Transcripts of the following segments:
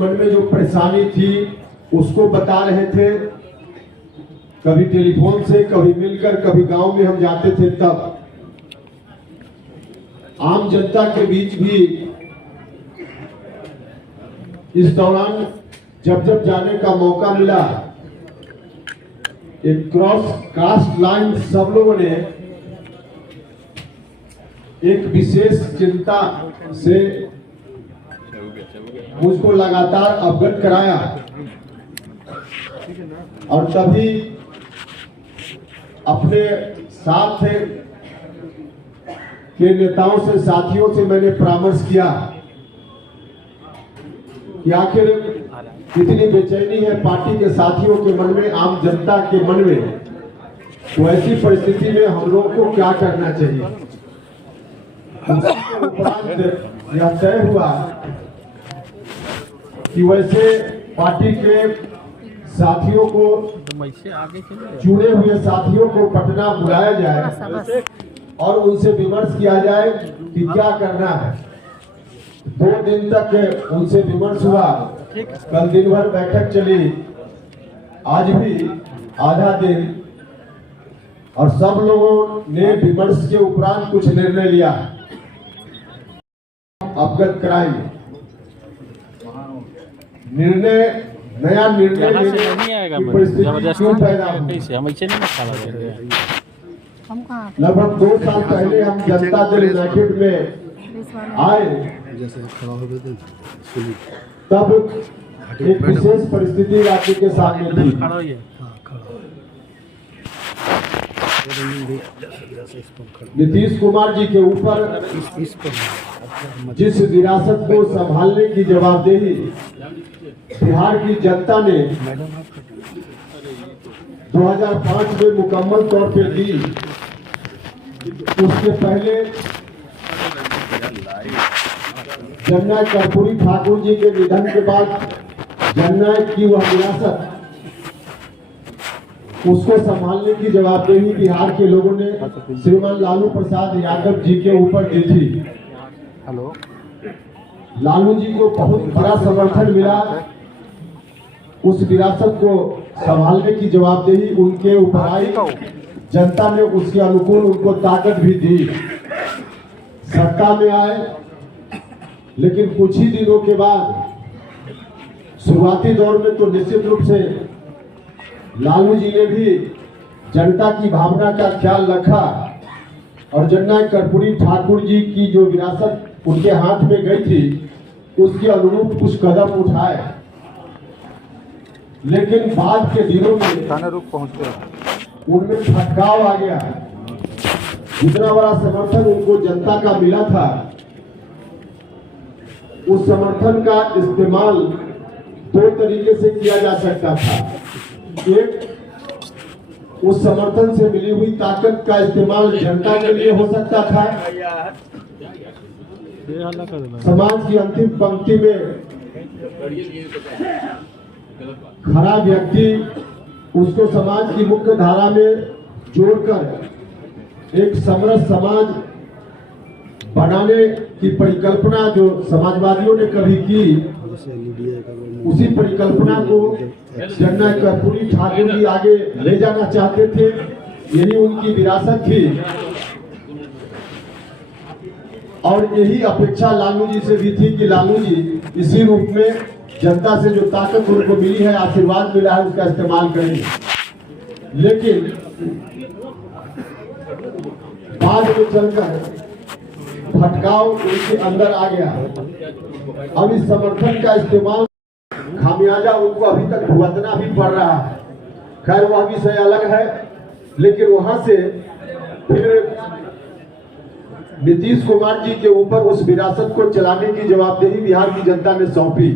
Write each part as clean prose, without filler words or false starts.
मन में जो परेशानी थी उसको बता रहे थे, कभी टेलीफोन से, कभी मिलकर, कभी गांव में हम जाते थे। तब आम जनता के बीच भी इस दौरान जब जब जाने का मौका मिला, एक क्रॉस कास्ट लाइन सब लोगों ने एक विशेष चिंता से मुझको लगातार अवगत कराया और तभी अपने साथ के नेताओं से, साथियों से मैंने परामर्श किया कि आखिर कितनी बेचैनी है पार्टी के साथियों के मन में, आम जनता के मन में। तो ऐसी परिस्थिति में हम लोग को क्या करना चाहिए। यह तय हुआ कि वैसे पार्टी के साथियों को, चुने हुए साथियों को पटना बुलाया जाए और उनसे विमर्श किया जाए कि क्या करना है। 2 दिन तक उनसे विमर्श हुआ। कल दिन भर बैठक चली, आज भी आधा दिन, और सब लोगों ने विमर्श के उपरांत कुछ निर्णय लिया, अवगत कराएंगे। निर्णय, नया निर्णय नहीं आएगा, क्यों पैदा कैसे हम ऐसे नहीं खा लगे। लगभग 2 साल पहले हम जनता दल यूनाइटेड में आए, तब एक विशेष परिस्थिति राज्य के सामने थी। नीतीश कुमार जी के ऊपर जिस विरासत को संभालने की जवाबदेही बिहार की जनता ने 2005 में मुकम्मल तौर पर दी, उसके पहले जननायक कर्पूरी ठाकुर जी के निधन के बाद जननायक की वह विरासत, उसको संभालने की जवाबदेही बिहार के लोगों ने श्रीमान लालू प्रसाद यादव जी के ऊपर दी थी। हेलो, लालू जी को बहुत बड़ा समर्थन मिला। उस विरासत को संभालने की जवाबदेही उनके ऊपर आई। जनता ने उसके अनुकूल उनको ताकत भी दी, सत्ता में आए। लेकिन कुछ ही दिनों के बाद, शुरुआती दौर में तो निश्चित रूप से लालू जी ने भी जनता की भावना का ख्याल रखा और जननायक कर्पूरी ठाकुर जी की जो विरासत उनके हाथ में गई थी, उसके अनुरूप कुछ कदम उठाए। लेकिन बाद के दिनों में उनमें खटकाव आ गया। जितना बड़ा समर्थन उनको जनता का मिला था, उस समर्थन का इस्तेमाल 2 तरीके से किया जा सकता था। एक, उस समर्थन से मिली हुई ताकत का इस्तेमाल जनता के लिए हो सकता था। समाज की अंतिम पंक्ति में खड़ा व्यक्ति, उसको समाज की मुख्य धारा में जोड़कर एक समरस समाज बनाने की परिकल्पना जो समाजवादियों ने कभी की, उसी परिकल्पना को जननायक कर्पूरी ठाकुर जी आगे ले जाना चाहते थे। यही उनकी विरासत थी और यही अपेक्षा लालू जी से भी थी कि लालू जी इसी रूप में जनता से जो ताकत उनको मिली है, आशीर्वाद मिला है, उसका इस्तेमाल करेंगे। लेकिन बाद में चलकर भटकाव उनके अंदर आ गया। अब इस समर्थन का इस्तेमाल, खामियाजा उनको अभी तक भुगतना भी पड़ रहा है। खैर, वह विषय अलग है। लेकिन वहां से फिर नीतीश कुमार जी के ऊपर उस विरासत को चलाने की जवाबदेही बिहार की जनता ने सौंपी।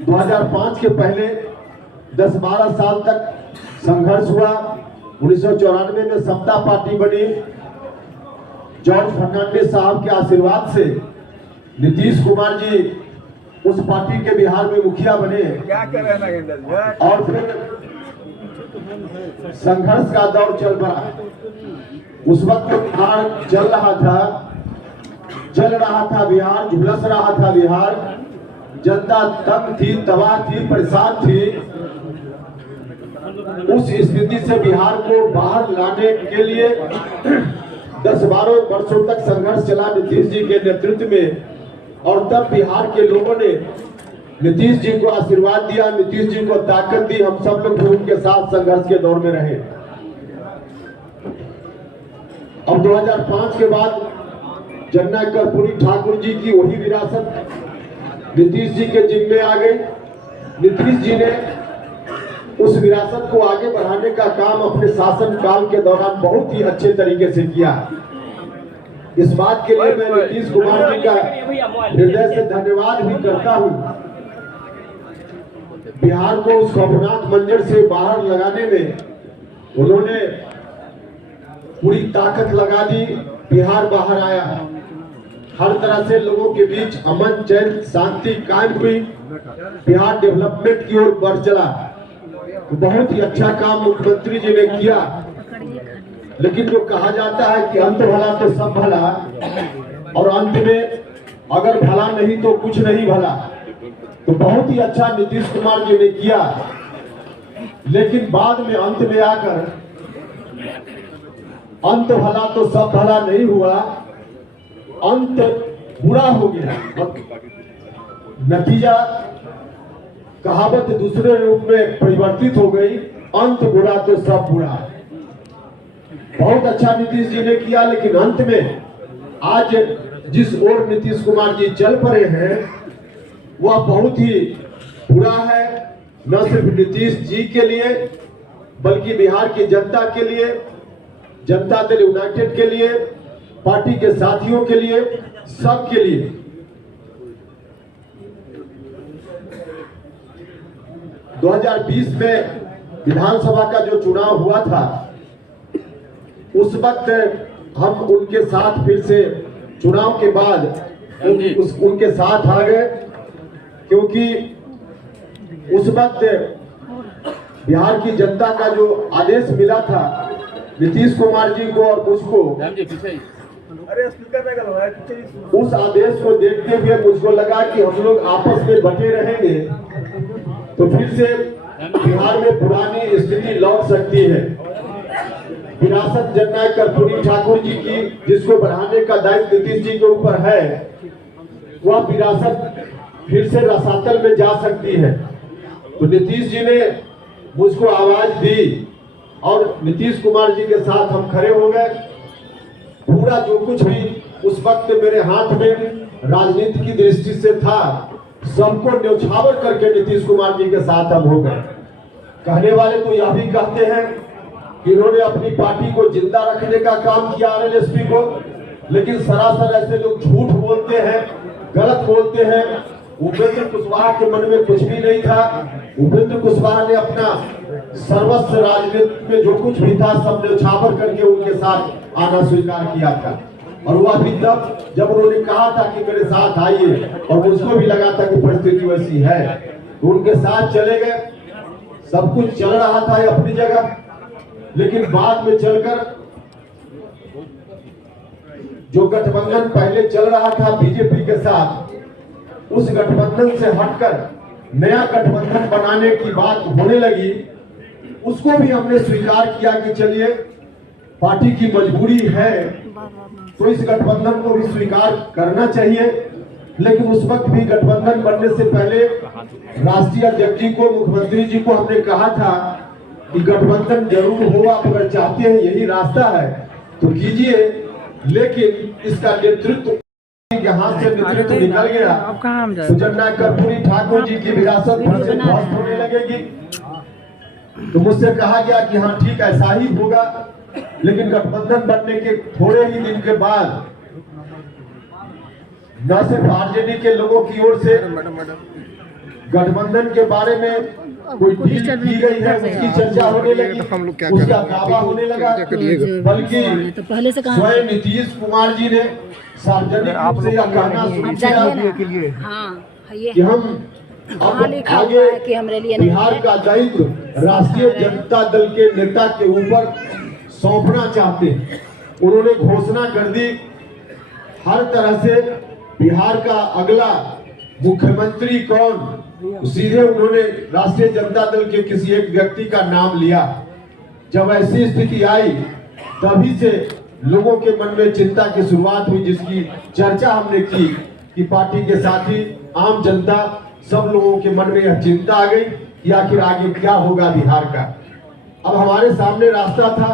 2005 के पहले 10-12 साल तक संघर्ष हुआ। 1994 में समता पार्टी बनी। जॉर्ज फर्नांडिस साहब के आशीर्वाद से नीतीश कुमार जी उस पार्टी के बिहार में मुखिया बने। और फिर संघर्ष का दौर चल पड़ा। उस वक्त बिहार जल रहा था बिहार, झुलस रहा था बिहार। जनता तंग थी, तबाह थी, परेशान थी, उस स्थिति से बिहार को बाहर लाने के लिए 10-12 वर्षों तक संघर्ष चला नीतीश जी के नेतृत्व में। और तब बिहार के लोगों ने नीतीश जी को आशीर्वाद दिया, नीतीश जी को ताकत दी। हम सब लोग उनके साथ संघर्ष के दौर में रहे। अब 2005 के बाद जननायक कर्पूरी ठाकुर जी की वही विरासत नीतीश जी के जिम्मे आ गई। नीतीश जी ने उस विरासत को आगे बढ़ाने का काम अपने शासन काल के दौरान बहुत ही अच्छे तरीके से किया। इस बात के लिए मैं नीतीश कुमार जी का हृदय से धन्यवाद भी करता हूं। बिहार को उस खौफनाक मंजर से बाहर लगाने में उन्होंने पूरी ताकत लगा दी। बिहार बाहर आया, हर तरह से लोगों के बीच अमन, चैन, शांति कायम हुई। बिहार डेवलपमेंट की ओर बढ़ चला। बहुत ही अच्छा काम मुख्यमंत्री जी ने किया। लेकिन जो कहा जाता है कि अंत भला तो सब भला, और अंत में अगर भला नहीं तो कुछ नहीं भला, तो बहुत ही अच्छा नीतीश कुमार जी ने किया। लेकिन बाद में अंत में आकर अंत भला तो सब भला नहीं हुआ, अंत बुरा हो गया। नतीजा कहावत दूसरे रूप में परिवर्तित हो गई, अंत बुरा तो सब बुरा। बहुत अच्छा नीतीश जी ने किया, लेकिन अंत में आज जिस ओर नीतीश कुमार जी चल पड़े हैं वह बहुत ही बुरा है। न सिर्फ नीतीश जी के लिए बल्कि बिहार की जनता के लिए, जनता दल यूनाइटेड के लिए, पार्टी के साथियों के लिए, सब के लिए। दो 2020 में विधानसभा का जो चुनाव हुआ था, उस वक्त हम उनके साथ फिर से चुनाव के बाद उनके साथ आ गए, क्योंकि उस वक्त बिहार की जनता का जो आदेश मिला था नीतीश कुमार जी को और मुझको, उस आदेश को देखते हुए मुझको लगा कि हम लोग आपस में बटे रहेंगे तो फिर से बिहार में पुरानी स्थिति लौट सकती है। विरासत जननायक कर्पूरी ठाकुर जी की, जिसको बढ़ाने का दायित्व नीतीश जी के ऊपर है, वह विरासत फिर से रसातल में जा सकती है। तो नीतीश जी ने मुझको आवाज दी और नीतीश कुमार जी के साथ हम खड़े हो गए। पूरा जो कुछ भी उस वक्त मेरे हाथ में राजनीति की दृष्टि से था, सबको न्यौछावर करके नीतीश कुमार जी के साथ हम हो गए। कहने वाले तो यह भी कहते हैं कि इन्होंने अपनी पार्टी को जिंदा रखने का काम किया आरएलएसपी को, लेकिन सरासर ऐसे लोग झूठ बोलते हैं, गलत बोलते हैं। उपेंद्र कुशवाहा के मन में कुछ भी नहीं था। उपेंद्र कुशवाहा ने अपना सर्वस्व राजनीति में जो कुछ भी था सब न्यौछावर करके उनके साथ आना स्वीकार किया था। और वह भी तब जब उन्होंने कहा था कि मेरे साथ आइए, और मुझको भी लगा था कि परिस्थिति वैसी है, तो उनके साथ चले गए। सब कुछ चल रहा था अपनी जगह, लेकिन बाद में चलकर जो गठबंधन पहले चल रहा था बीजेपी के साथ, उस गठबंधन से हटकर नया गठबंधन बनाने की बात होने लगी। उसको भी हमने स्वीकार किया कि चलिए पार्टी की मजबूरी है तो इस गठबंधन को भी स्वीकार करना चाहिए। लेकिन उस वक्त भी गठबंधन बनने से पहले राष्ट्रीय अध्यक्ष जी को, मुख्यमंत्री जी को हमने कहा था कि गठबंधन जरूर हो, आप अगर चाहते हैं यही रास्ता है तो कीजिए, लेकिन इसका नेतृत्व यहाँ से नेतृत्व निकल गया तो जननायक कर्पूरी ठाकुर जी की विरासत फिर से ध्वस्त होने लगेगी। तो मुझसे कहा गया कि हाँ ठीक ऐसा ही होगा। लेकिन गठबंधन बनने के थोड़े ही दिन के बाद न सिर्फ आरजेडी के लोगों की ओर से गठबंधन के बारे में कोई डील की गई है, उसकी चर्चा होने लगी, उसका दावा होने लगा, बल्कि स्वयं नीतीश कुमार जी ने सार्वजनिक रूप से यह कहना शुरू किया कि हम आगे बिहार का दायित्व राष्ट्रीय जनता दल के नेता के ऊपर सौंपना चाहते हैं। उन्होंने घोषणा कर दी हर तरह से बिहार का अगला मुख्यमंत्री कौन, सीधे उन्होंने राष्ट्रीय जनता दल के किसी एक व्यक्ति का नाम लिया। जब ऐसी स्थिति आई तभी से लोगों के मन में चिंता की शुरुआत हुई, जिसकी चर्चा हमने की कि पार्टी के साथी आम जनता सब लोगों के मन में यह चिंता आ गई कि आखिर आगे क्या होगा बिहार का। अब हमारे सामने रास्ता था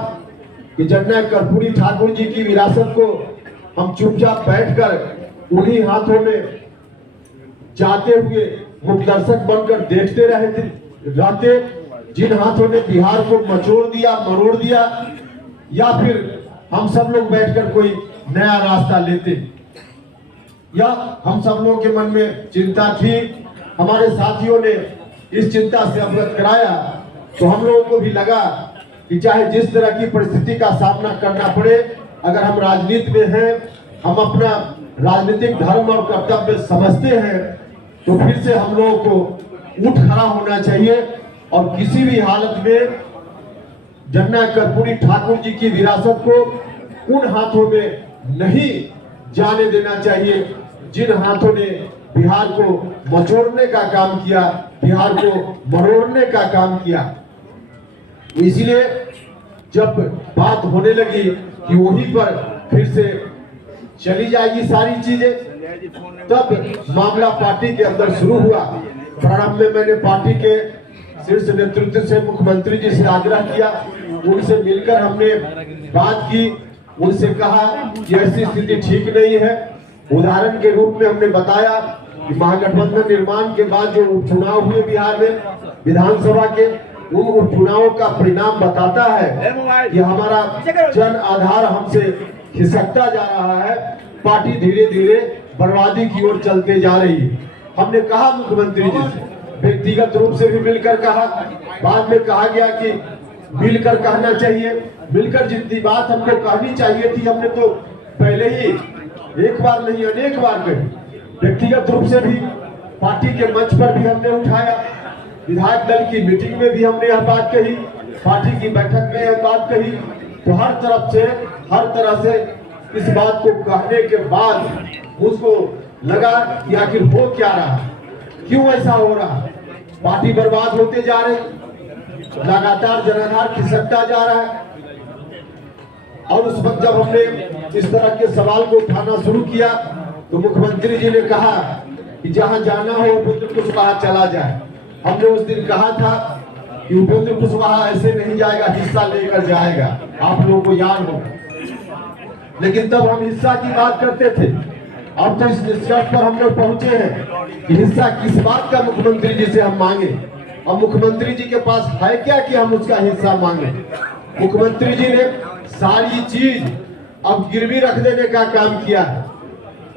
कि जननायक कर्पूरी ठाकुर जी की विरासत को हम चुपचाप बैठकर उन्हीं हाथों में जाते हुए मुखदर्शक बनकर देखते रहते, जिन हाथों ने बिहार को मचोड़ दिया, मरोड़ दिया, या फिर हम सब लोग बैठकर कोई नया रास्ता लेते। या हम सब लोगों के मन में चिंता थी, हमारे साथियों ने इस चिंता से अवगत कराया, तो हम लोगों को भी लगा कि चाहे जिस तरह की परिस्थिति का सामना करना पड़े, अगर हम राजनीति में हैं, हम अपना राजनीतिक धर्म और कर्तव्य समझते हैं, तो फिर से हम लोगों को उठ खड़ा होना चाहिए और किसी भी हालत में जननायक कर्पूरी ठाकुर जी की विरासत को उन हाथों में नहीं जाने देना चाहिए जिन हाथों ने बिहार को मचोड़ने का काम किया, बिहार को मरोड़ने का काम किया। इसलिए जब बात होने लगी कि वहीं पर फिर से चली जाएगी सारी चीजें, तब मामला पार्टी के अंदर शुरू हुआ। प्रारंभ में मैंने पार्टी के शीर्ष नेतृत्व से मुख्यमंत्री जी से आग्रह किया, उनसे मिलकर हमने बात की, उनसे कहा कि ऐसी स्थिति ठीक नहीं है। उदाहरण के रूप में हमने बताया कि महागठबंधन निर्माण के बाद जो उपचुनाव हुए बिहार में विधानसभा के, उन उपचुनावों का परिणाम बताता है कि हमारा जन आधार हमसे खिसकता जा रहा है, पार्टी धीरे धीरे बर्बादी की ओर चलते जा रही है। हमने कहा मुख्यमंत्री जी से, व्यक्तिगत रूप से भी मिलकर कहा, बाद में कहा गया कि मिलकर कहना चाहिए। मिलकर जितनी बात हमको कहनी चाहिए थी हमने तो पहले ही एक बार नहीं अनेक बार कही। व्यक्तिगत रूप से भी पार्टी के मंच पर भी हमने उठाया, विधायक दल की मीटिंग में भी हमने यह बात कही, पार्टी की बैठक में यह बात कही। तो हर तरफ से हर तरह से इस बात को कहने के बाद उसको लगा कि आखिर हो क्या रहा, क्यों ऐसा हो रहा, पार्टी बर्बाद होते जा रही, लगातार जनाधार खिसकता जा रहा है। और उस वक्त जब हमने इस तरह के सवाल को उठाना शुरू किया तो मुख्यमंत्री जी ने कहा कि जहां जाना हो उपेंद्र कुशवाहा चला जाए। हमने उस दिन कहा था कि उपेंद्र कुशवाहा ऐसे नहीं जाएगा, हिस्सा लेकर जाएगा, आप लोगों को याद हो। लेकिन तब हम हिस्सा की बात करते थे, अब तो इस निष्कर्ष पर हम लोग पहुंचे हैं कि हिस्सा किस बात का मुख्यमंत्री जी से हम मांगे, और मुख्यमंत्री जी के पास है क्या कि हम उसका हिस्सा मांगे। मुख्यमंत्री जी ने सारी चीज अब गिरवी रख देने का काम किया है।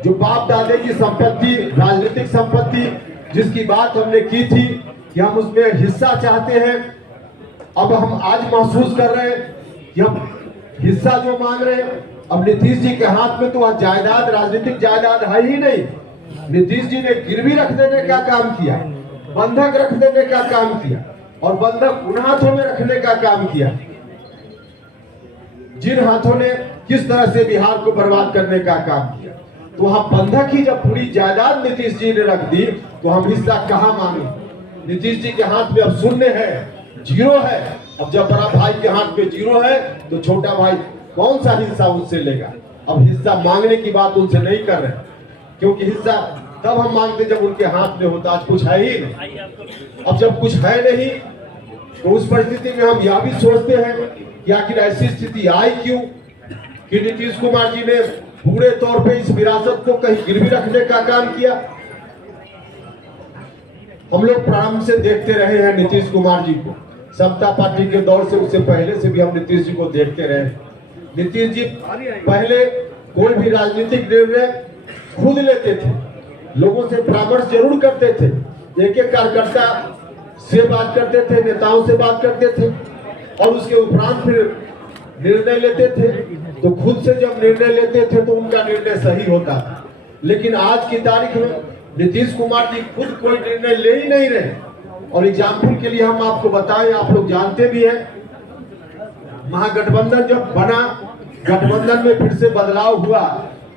जो बाप दादे की संपत्ति, राजनीतिक संपत्ति, जिसकी बात हमने की थी कि हम उसमें हिस्सा चाहते हैं, अब हम आज महसूस कर रहे हैं कि हम हिस्सा जो मांग रहे हैं, अब नीतीश जी के हाथ में तो वह जायदाद, राजनीतिक जायदाद है ही नहीं। नीतीश जी ने गिरवी रख देने का काम किया, बंधक रख देने का काम किया, और बंधक उन हाथों में रखने का काम किया जिन हाथों ने किस तरह से बिहार को बर्बाद करने का काम किया। तो वहां बंधक ही जब पूरी जायदाद नीतीश जी ने रख दी तो हम हिस्सा कहां मांगे। नीतीश जी के हाथ में अब शून्य है, जीरो है। अब जब बड़ा भाई के हाथ में जीरो है तो छोटा भाई कौन सा हिस्सा उनसे लेगा। अब हिस्सा मांगने की बात उनसे नहीं कर रहे, क्योंकि हिस्सा तब हम मांगते जब उनके हाथ में होता, आज कुछ है ही नहीं। अब जब कुछ है नहीं तो उस परिस्थिति में हम यह भी सोचते हैं कि आखिर ऐसी स्थिति आई क्यों कि नीतीश कुमार जी ने पूरे तौर पे इस विरासत को कहीं गिरवी रखने का काम किया। हम लोग प्रारंभ से देखते रहे हैं नीतीश कुमार जी को, समता पार्टी के दौर से, उससे पहले से भी हम नीतीश जी को देखते रहे। नीतीश जी पहले कोई भी राजनीतिक निर्णय खुद लेते थे, लोगों से परामर्श जरूर करते थे, एक एक कार्यकर्ता से बात करते थे, नेताओं से बात करते थे, और उसके उपरांत फिर निर्णय लेते थे। तो खुद से जब निर्णय लेते थे तो उनका निर्णय सही होता था। लेकिन आज की तारीख में नीतीश कुमार जी खुद कोई निर्णय ले ही नहीं रहे। और एग्जाम्पल के लिए हम आपको बताएं, आप लोग जानते भी हैं, महागठबंधन जब बना, गठबंधन में फिर से बदलाव हुआ,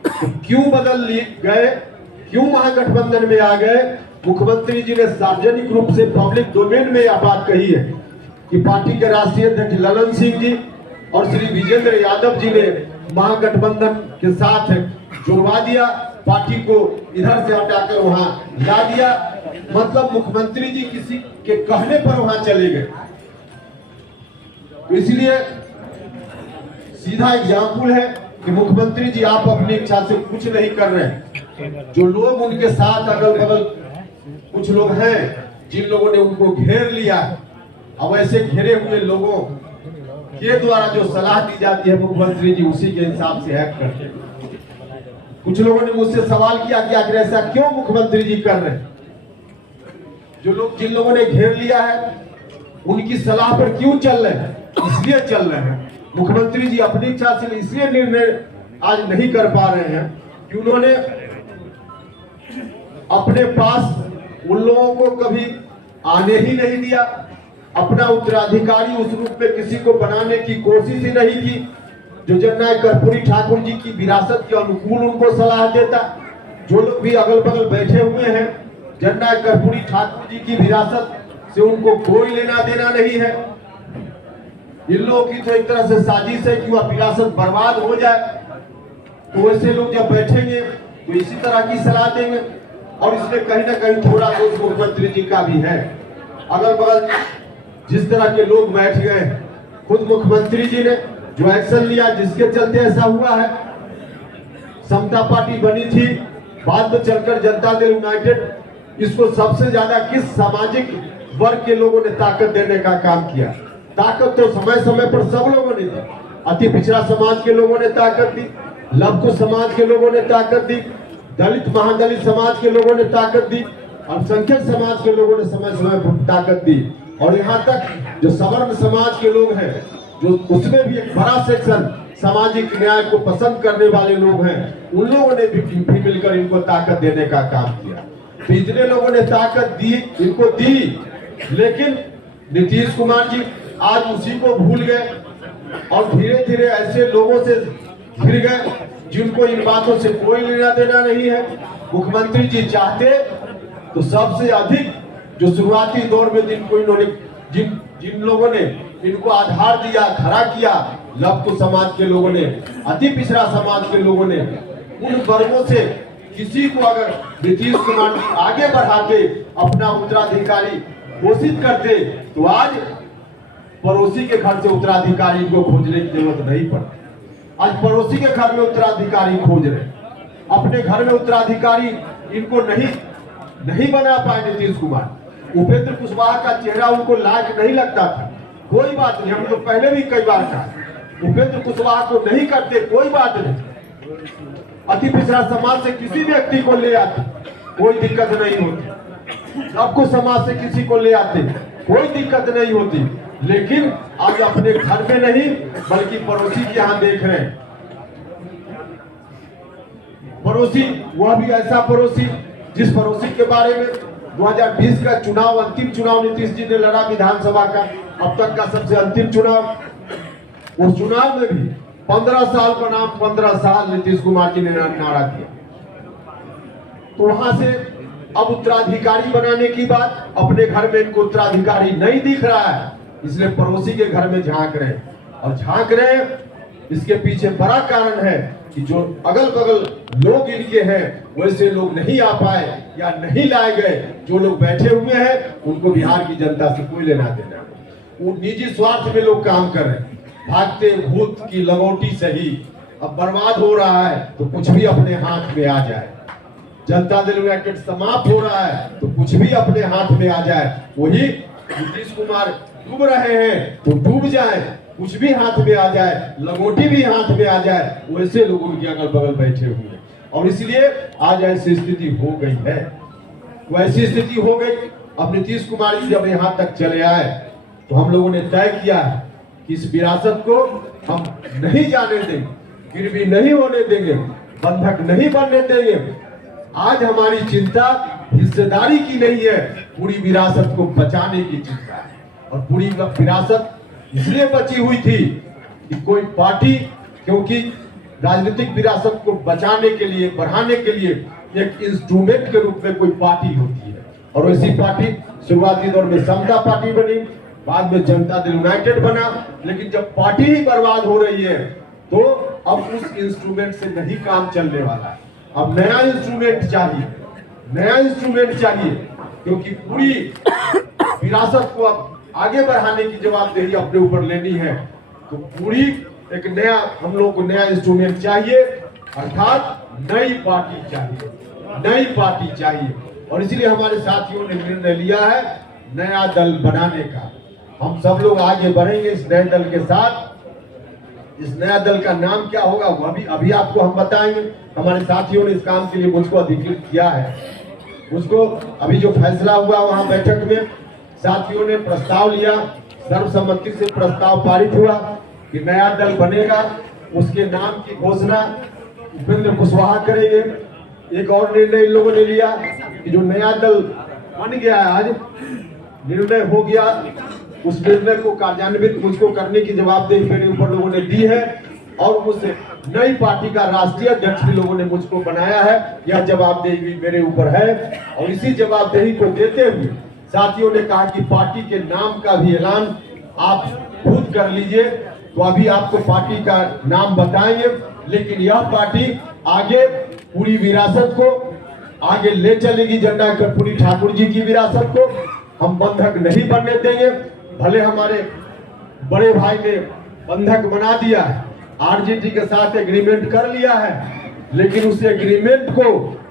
तो क्यों बदल गए क्यों महागठबंधन में आ गए? मुख्यमंत्री जी ने सार्वजनिक रूप से पब्लिक डोमेन में यह बात कही है कि पार्टी के राष्ट्रीय अध्यक्ष ललन सिंह जी और श्री विजेंद्र यादव जी ने महागठबंधन के साथ जुड़वा दिया, पार्टी को इधर से हटाकर वहां ला दिया। मतलब मुख्यमंत्री जी किसी के कहने पर वहां चले गए। तो इसलिए सीधा एग्जाम्पल है कि मुख्यमंत्री जी आप अपनी इच्छा से कुछ नहीं कर रहे हैं। जो लोग उनके साथ अगल बगल कुछ लोग हैं जिन लोगों ने उनको घेर लिया, अब ऐसे घेरे हुए लोगों के द्वारा जो सलाह दी जाती है मुख्यमंत्री जी उसी के हिसाब से एक्ट करते हैं। कुछ लोगों ने मुझसे सवाल किया कि आखिर ऐसा क्यों मुख्यमंत्री जी कर रहे हैं? जो लोग जिन लोगों ने घेर लिया है उनकी सलाह पर क्यों चल रहे हैं? इसलिए चल रहे हैं। मुख्यमंत्री जी अपनी इच्छा से इसलिए निर्णय आज नहीं कर पा रहे हैं कि उन्होंने अपने पास उन लोगों को कभी आने ही नहीं दिया, अपना उत्तराधिकारी उस रूप में किसी को बनाने की कोशिश ही नहीं की जो जननायक कर्पूरी ठाकुर जी की विरासत के अनुकूल उनको सलाह देता। जो लोग भी अगल बगल बैठे हुए हैं, जननायक कर्पूरी ठाकुर जी की विरासत से उनको कोई लेना देना नहीं है। इन लोगों की तो एक तरह से साजिश है कि वह विरासत बर्बाद हो जाए। तो वैसे लोग जब बैठेंगे तो इसी तरह की सलाह देंगे और इसमें कहीं ना कहीं थोड़ा दोष मुख्यमंत्री जी का भी है। अगल बगल जिस तरह के लोग बैठ गए, खुद मुख्यमंत्री जी ने जो एक्शन लिया जिसके चलते ऐसा हुआ है। समता पार्टी बनी थी, बाद में चलकर जनता दल यूनाइटेड, इसको सबसे ज्यादा किस सामाजिक वर्ग के लोगों ने ताकत देने का काम किया? ताकत तो समय समय पर सब लोगों ने दी। अति पिछड़ा समाज के लोगों ने ताकत दी, लघु समाज के लोगों ने ताकत दी, दलित महादलित समाज के लोगों ने ताकत दी, अल्पसंख्यक समाज के लोगों ने समय समय पर ताकत दी, और यहाँ तक जो सवर्ण समाज के लोग हैं, जो उसमें भी एक बड़ा सेक्शन सामाजिक न्याय को पसंद करने वाले लोग हैं, उन लोगों ने भी मिलकर इनको ताकत देने का काम किया। तो इतने लोगों ने ताकत दी, इनको दी, लेकिन नीतीश कुमार जी आज उसी को भूल गए और धीरे धीरे ऐसे लोगों से घिर गए जिनको इन बातों से कोई लेना देना नहीं है। मुख्यमंत्री जी चाहते तो सबसे अधिक जो शुरुआती दौर में जिनको इन्होंने जिन लोगों ने इनको आधार दिया, खड़ा किया, लघु समाज के लोगों ने, अति पिछड़ा समाज के लोगों ने, उन वर्गों से किसी को अगर नीतीश कुमार जी आगे बढ़ाते, अपना उत्तराधिकारी घोषित करते, तो आज पड़ोसी के घर से उत्तराधिकारी को खोजने की जरूरत नहीं पड़ती। आज पड़ोसी के घर में उत्तराधिकारी खोज रहे, अपने घर में उत्तराधिकारी इनको नहीं बना पाए नीतीश कुमार। उपेंद्र कुशवाहा का चेहरा उनको लायक नहीं लगता था, कोई बात नहीं, हम तो पहले भी कई बार कहा, उपेंद्र कुशवाहा को नहीं करते कोई बात नहीं, अति पिछड़ा समाज से किसी व्यक्ति को ले आते कोई दिक्कत नहीं होती, सबको समाज से किसी को ले आते कोई दिक्कत नहीं होती। लेकिन आज अपने घर में नहीं बल्कि पड़ोसी के यहाँ देख रहे हैं। पड़ोसी, वह भी ऐसा पड़ोसी जिस पड़ोसी के बारे में 2020 का चुनाव, अंतिम चुनाव नीतीश जी ने लड़ा विधानसभा का, अब तक का सबसे अंतिम चुनाव। उस चुनाव में भी 15 साल का नाम 15 साल नीतीश कुमार जी ने नारा किया। तो वहां से अब उत्तराधिकारी बनाने की बात, अपने घर में इनको उत्तराधिकारी नहीं दिख रहा है, इसलिए पड़ोसी के घर में झांक रहे हैं। और झांक रहे हैं, इसके पीछे बड़ा कारण है कि जो अगल बगल लोग इनके हैं वैसे लोग नहीं आ पाए या नहीं लाए गए। जो लोग बैठे हुए हैं उनको बिहार की जनता से कोई लेना देना, वो निजी स्वार्थ में लोग काम कर रहे हैं। भागते भूत की लगौटी सही, अब बर्बाद हो रहा है तो कुछ भी अपने हाथ में आ जाए। जनता दल यूनाइटेड समाप्त हो रहा है तो कुछ भी अपने हाथ में आ जाए। वही नीतीश कुमार डूब रहे हैं तो डूब जाए, कुछ भी हाथ में आ जाए, लंगोटी भी हाथ में आ जाए, वैसे लोग उनके अगल बगल बैठे हुए हैं। और इसलिए आज ऐसी स्थिति हो गई है, वैसी स्थिति हो गई। अब नीतीश कुमार जी जब यहाँ तक चले आए तो हम लोगों ने तय किया है कि इस विरासत को हम नहीं जाने देंगे, गिरवी नहीं होने देंगे, बंधक नहीं बनने देंगे। आज हमारी चिंता हिस्सेदारी की नहीं है, पूरी विरासत को बचाने की चिंता है। और पूरी विरासत इसलिए बची हुई थी कि कोई पार्टी, क्योंकि राजनीतिक विरासत को बचाने के लिए, बढ़ाने के लिए एक इंस्ट्रूमेंट के रूप में कोई पार्टी होती है। और वैसी पार्टी शुरुआती दौर में समता पार्टी बनी, बाद में जनता दल यूनाइटेड बना। लेकिन जब पार्टी ही बर्बाद हो रही है तो अब उस इंस्ट्रूमेंट से नहीं काम चलने वाला है। अब नया इंस्ट्रूमेंट चाहिए, नया इंस्ट्रूमेंट चाहिए, क्योंकि पूरी विरासत को अब आगे बढ़ाने की जवाबदेही अपने ऊपर लेनी है। तो पूरी एक नया हम लोग को नया इंस्ट्रूमेंट चाहिए, अर्थात नई पार्टी चाहिए, नई पार्टी चाहिए। और इसलिए हमारे साथियों ने निर्णय लिया है नया दल बनाने का। हम सब लोग आगे बढ़ेंगे इस नए दल के साथ। इस नया दल का नाम क्या होगा वह भी अभी आपको हम बताएंगे। हमारे साथियों ने इस काम के लिए मुझको अधिकृत किया है। उसको अभी जो फैसला हुआ वहां बैठक में साथियों ने प्रस्ताव लिया, सर्वसम्मति से प्रस्ताव पारित हुआ कि नया दल बनेगा। उसके नाम की घोषणा उपेंद्र कुशवाहा करेंगे। एक और निर्णय इन लोगों ने लिया कि जो नया दल बन गया है, आज निर्णय हो गया, उस निर्णय को कार्यान्वित मुझको करने की जवाबदेही मेरे ऊपर लोगों ने दी है। और उस नई पार्टी का राष्ट्रीय अध्यक्ष भी लोगों ने मुझको बनाया है। यह जवाबदेही भी मेरे ऊपर है। और इसी जवाबदेही को देते हुए साथियों ने कहा कि पार्टी के नाम का भी ऐलान आप खुद कर लीजिए। तो अभी आपको पार्टी का नाम बताएंगे, लेकिन यह पार्टी आगे पूरी विरासत को आगे ले चलेगी। झंडा कर्पूरी ठाकुर जी की विरासत को हम बंधक नहीं बनने देंगे। भले हमारे बड़े भाई ने बंधक बना दिया है, आरजेडी के साथ एग्रीमेंट कर लिया है, लेकिन उस एग्रीमेंट को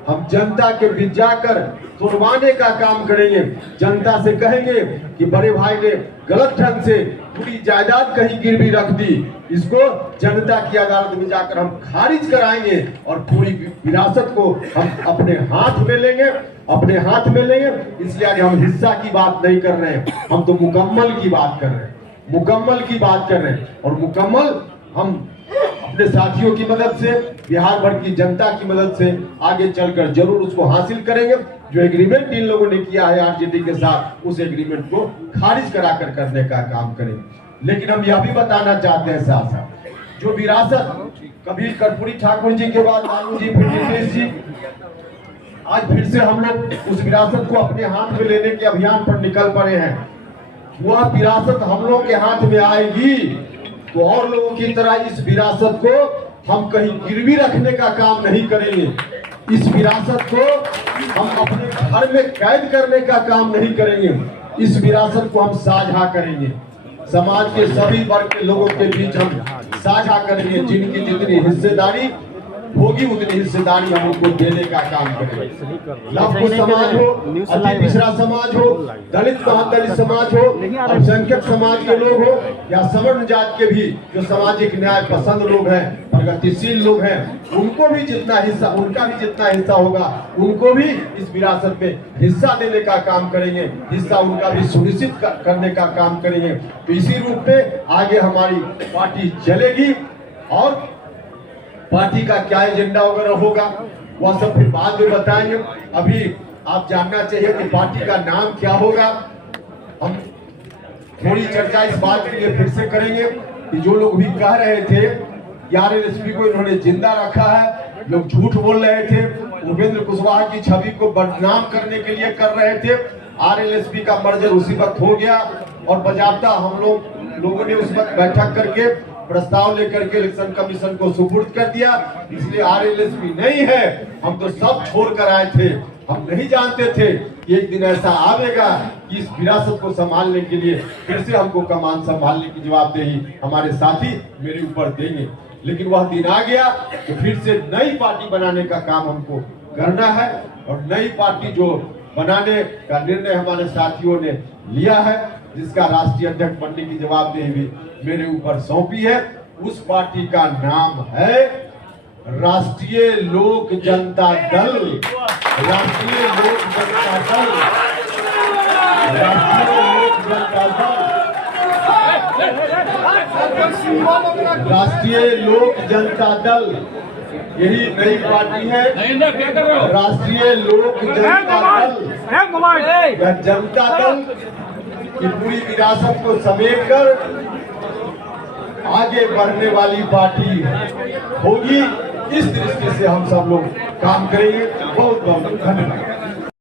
हम जनता के बीच जाकर तोड़वाने का काम करेंगे। जनता से कहेंगे कि बड़े भाई ने गलत ढंग से पूरी जायदाद कहीं गिरवी रख दी, इसको जनता की अदालत में जाकर हम खारिज कराएंगे और पूरी विरासत को हम अपने हाथ में लेंगे, अपने हाथ में लेंगे। इसलिए आज हम हिस्सा की बात नहीं कर रहे हैं, हम तो मुकम्मल की बात कर रहे हैं, मुकम्मल की बात कर रहे हैं। और मुकम्मल हम अपने साथियों की मदद से, बिहार भर की जनता की मदद से आगे चलकर जरूर उसको हासिल करेंगे। जो एग्रीमेंट इन लोगों ने किया है आरजेडी के साथ, उस एग्रीमेंट को खारिज कराकर करने का काम करेंगे। लेकिन हम यह भी बताना चाहते हैं साथ साथ, जो विरासत कबीर कर्पूरी ठाकुर जी के बाद लालू जी, फिर नीतीश जी, आज फिर से हम लोग उस विरासत को अपने हाथ में लेने के अभियान पर निकल पड़े हैं। वह विरासत हम लोग के हाथ में आएगी तो और लोगों की तरह इस विरासत को हम कहीं गिरवी रखने का काम नहीं करेंगे। इस विरासत को हम अपने घर में कैद करने का काम नहीं करेंगे। इस विरासत को हम साझा करेंगे, समाज के सभी वर्ग के लोगों के बीच हम साझा करेंगे। जिनकी जितनी हिस्सेदारी होगी उतनी हिस्सेदारी हम उनको देने का काम करेंगे। लघु समाज हो, अति पिछड़ा समाज हो, दलित महादलित समाज हो, अल्पसंख्यक समाज के लोग हो, या सवर्ण जात के भी जो सामाजिक न्याय पसंद लोग हैं, प्रगतिशील लोग हैं, उनको भी जितना हिस्सा, उनका भी जितना हिस्सा होगा, उनको भी इस विरासत में हिस्सा देने का काम करेंगे, हिस्सा उनका भी सुनिश्चित करने का काम करेंगे। तो इसी रूप में आगे हमारी पार्टी चलेगी। और पार्टी का क्या एजेंडा वगैरह होगा वह सब फिर बाद में बताएंगे। अभी आप जानना चाहिए कि पार्टी का नाम क्या होगा। हम थोड़ी चर्चा इस बात के लिए फिर से करेंगे कि जो लोग भी कह रहे थे कि आरएलएसपी को इन्होंने जिंदा रखा है, लोग झूठ बोल रहे थे, उपेंद्र कुशवाहा की छवि को बदनाम करने के लिए कर रहे थे। आरएलएसपी का मर्जर उसी वक्त हो गया और बजाबता हम लोगों ने उस वक्त बैठक करके प्रस्ताव लेकर के इलेक्शन कमीशन को सुपुर्द कर दिया। इसलिए आरएलएसपी नहीं है, हम तो सब छोड़ कर आए थे। हम नहीं जानते थे कि एक दिन ऐसा आवेगा कि इस विरासत को संभालने के लिए फिर से हमको कमान संभालने की जवाबदेही हमारे साथी मेरे ऊपर देंगे। लेकिन वह दिन आ गया तो फिर से नई पार्टी बनाने का काम हमको करना है। और नई पार्टी जो बनाने का निर्णय हमारे साथियों ने लिया है, जिसका राष्ट्रीय अध्यक्ष बनने की जवाबदेही भी मेरे ऊपर सौंपी है, उस पार्टी का नाम है राष्ट्रीय लोक जनता दल। राष्ट्रीय लोक जनता दल, राष्ट्रीय लोक जनता दल, राष्ट्रीय लोक जनता दल, यही नई पार्टी है। राष्ट्रीय लोक जनता दल, यह जनता दल की पूरी विरासत को समेटकर आगे बढ़ने वाली पार्टी होगी। इस दृष्टि से हम सब लोग काम करेंगे। बहुत बहुत धन्यवाद।